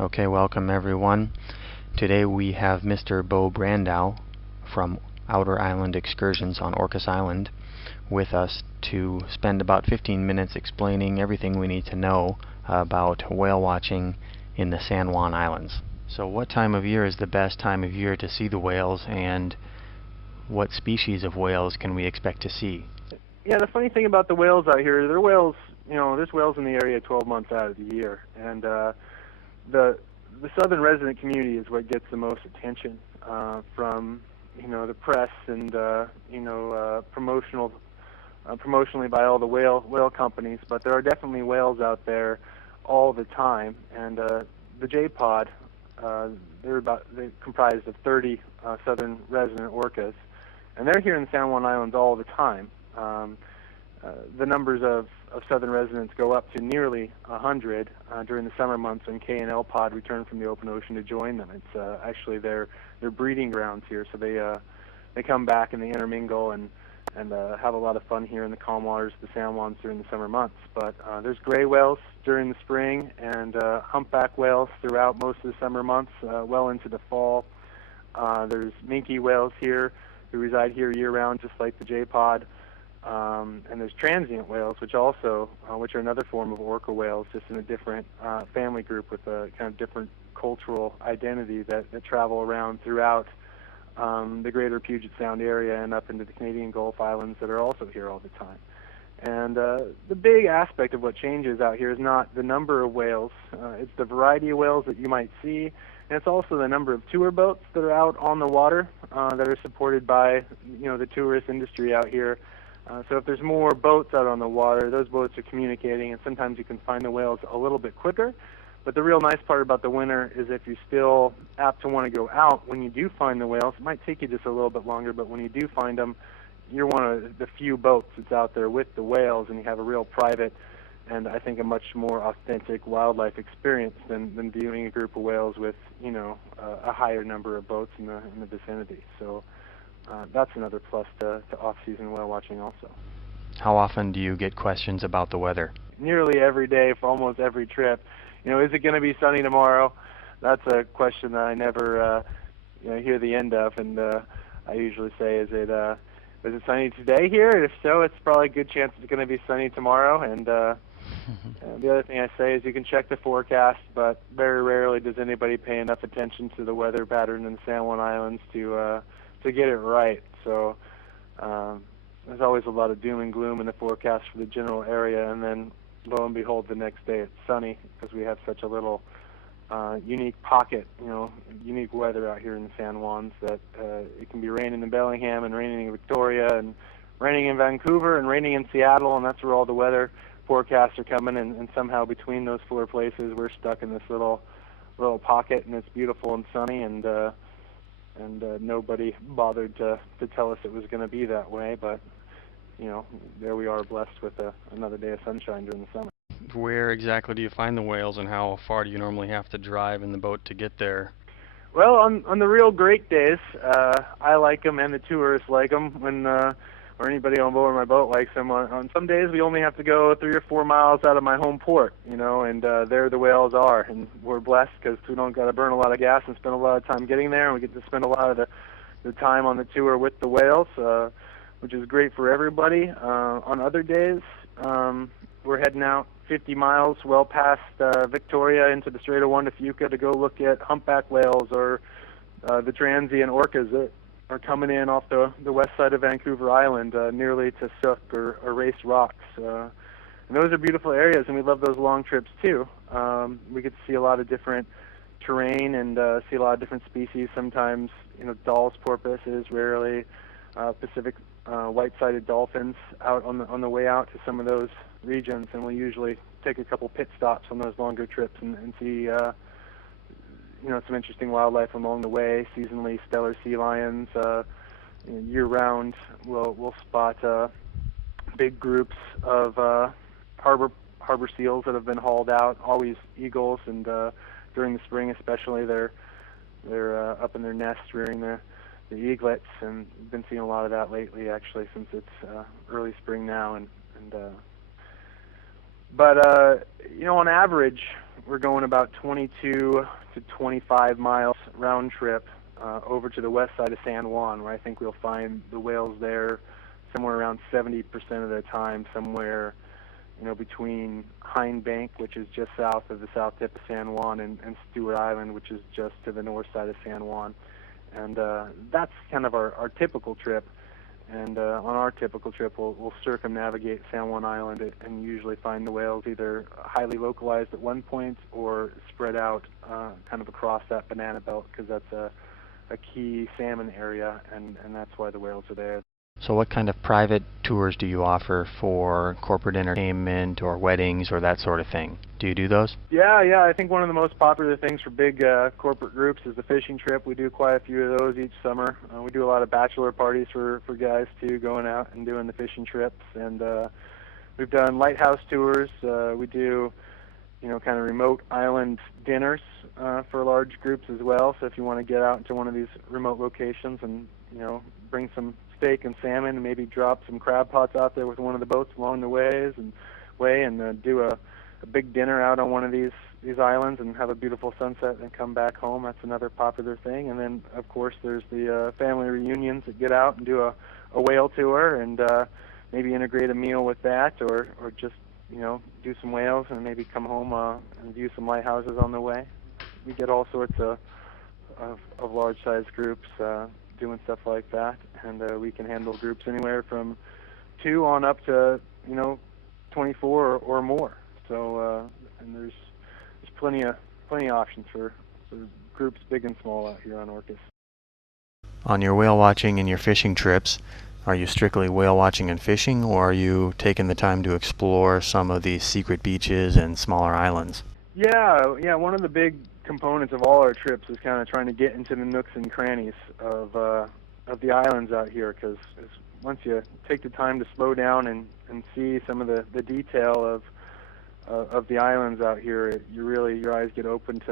Okay, welcome everyone. Today we have Mr. Beau Brandow from Outer Island Excursions on Orcas Island with us to spend about 15 minutes explaining everything we need to know about whale watching in the San Juan Islands. So what time of year is the best time of year to see the whales, and what species of whales can we expect to see? Yeah, the funny thing about the whales out here, there are whales, there's whales in the area 12 months out of the year, and the southern resident community is what gets the most attention from the press and promotionally by all the whale companies. But there are definitely whales out there all the time, and the J-pod, they're comprised of 30 southern resident orcas, and they're here in the San Juan Islands all the time. The numbers of southern residents go up to nearly 100 during the summer months when K and L pod return from the open ocean to join them. It's actually their breeding grounds here, so they come back and they intermingle and have a lot of fun here in the calm waters of the San Juans during the summer months. But there's gray whales during the spring and humpback whales throughout most of the summer months, well into the fall. There's minke whales here who reside here year-round, just like the J-pod. And there's transient whales, which are another form of orca whales, just in a different family group with a kind of different cultural identity that travel around throughout the greater Puget Sound area and up into the Canadian Gulf Islands that are also here all the time. And the big aspect of what changes out here is not the number of whales, it's the variety of whales that you might see, and it's also the number of tour boats that are out on the water that are supported by the tourist industry out here. So if there's more boats out on the water, those boats are communicating, and sometimes you can find the whales a little bit quicker. But the real nice part about the winter is if you're still apt to want to go out, when you do find the whales, it might take you just a little bit longer, but when you do find them, you're one of the few boats that's out there with the whales, and you have a real private and I think a much more authentic wildlife experience than viewing a group of whales with a higher number of boats in the vicinity. So that's another plus to off-season whale watching also. How often do you get questions about the weather? Nearly every day for almost every trip. Is it going to be sunny tomorrow? That's a question that I never hear the end of, and I usually say, is it sunny today here? And if so, it's probably a good chance it's going to be sunny tomorrow. And the other thing I say is you can check the forecast, but very rarely does anybody pay enough attention to the weather pattern in the San Juan Islands to get it right. So there's always a lot of doom and gloom in the forecast for the general area, and then lo and behold, the next day it's sunny because we have such a little unique pocket, unique weather out here in the San Juans that it can be raining in Bellingham and raining in Victoria and raining in Vancouver and raining in Seattle, and that's where all the weather forecasts are coming, and somehow between those four places we're stuck in this little pocket, and it's beautiful and sunny, and nobody bothered to tell us it was going to be that way, but there we are, blessed with another day of sunshine during the summer. Where exactly do you find the whales, and how far do you normally have to drive in the boat to get there? Well, on the real great days, I like them, and the tourists like them, or anybody on board my boat likes them. On some days, we only have to go 3 or 4 miles out of my home port, and there the whales are, and we're blessed because we don't got to burn a lot of gas and spend a lot of time getting there, and we get to spend a lot of the time on the tour with the whales, which is great for everybody. On other days, we're heading out 50 miles well past Victoria into the Strait of Juan de Fuca to go look at humpback whales or the transient orcas that are coming in off the west side of Vancouver Island, nearly to Sook or Race Rocks. And those are beautiful areas, and we love those long trips too. We get to see a lot of different terrain and see a lot of different species. Sometimes, Dall's porpoises, rarely Pacific white-sided dolphins out on the way out to some of those regions, and we'll usually take a couple pit stops on those longer trips and see some interesting wildlife along the way. Seasonally, stellar sea lions. Year-round, we'll spot big groups of harbor seals that have been hauled out. Always eagles, and during the spring especially, they're up in their nests rearing the eaglets, and we've been seeing a lot of that lately, actually, since it's early spring now. But on average, we're going about 22 to 25 miles round trip over to the west side of San Juan, where I think we'll find the whales there somewhere around 70% of the time, somewhere between Hind Bank, which is just south of the south tip of San Juan, and Stewart Island, which is just to the north side of San Juan. And that's kind of our typical trip. And on our typical trip, we'll circumnavigate San Juan Island and usually find the whales either highly localized at one point or spread out kind of across that banana belt, because that's a key salmon area, and that's why the whales are there. So what kind of private tours do you offer for corporate entertainment or weddings or that sort of thing? Do you do those? Yeah, I think one of the most popular things for big corporate groups is the fishing trip. We do quite a few of those each summer. We do a lot of bachelor parties for guys too, going out and doing the fishing trips. And we've done lighthouse tours. We do kind of remote island dinners for large groups as well. So if you want to get out into one of these remote locations and bring some steak and salmon and maybe drop some crab pots out there with one of the boats along the way and do a big dinner out on one of these islands and have a beautiful sunset and come back home. That's another popular thing. And then of course there's the family reunions that get out and do a whale tour and maybe integrate a meal with that, or just do some whales and maybe come home and view some lighthouses on the way. We get all sorts of large sized groups doing stuff like that, and we can handle groups anywhere from 2 on up to 24 or more. So and there's plenty of options for groups big and small out here on Orcas. On your whale watching and your fishing trips, are you strictly whale watching and fishing, or are you taking the time to explore some of these secret beaches and smaller islands? Yeah. One of the big components of all our trips is kind of trying to get into the nooks and crannies of the islands out here, because once you take the time to slow down and see some of the detail of the islands out here, your eyes get open to